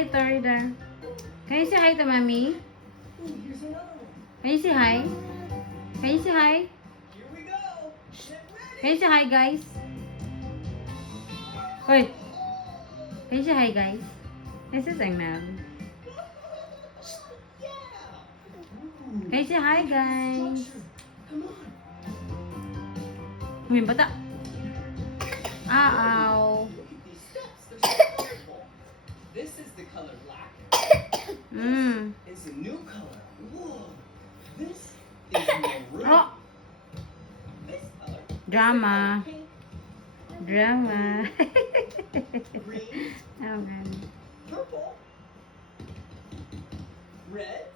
hi, Torda. Can you say hi to mommy? Here's another one. Can you say hi? Can you say hi? Here we go. Get Can ready. you say hi, guys? Hoy! Can you say hi, guys? This is Mel. Yeah. Can you say hi, guys? Structure. Come on. May bata. Aaw. Look at these steps. They're so colorful. This is the color black. Mm. It's a new color. Whoa. This is maroon. Oh! This color. Drama. Pink. Drama. Green. Oh, man. Purple. Red.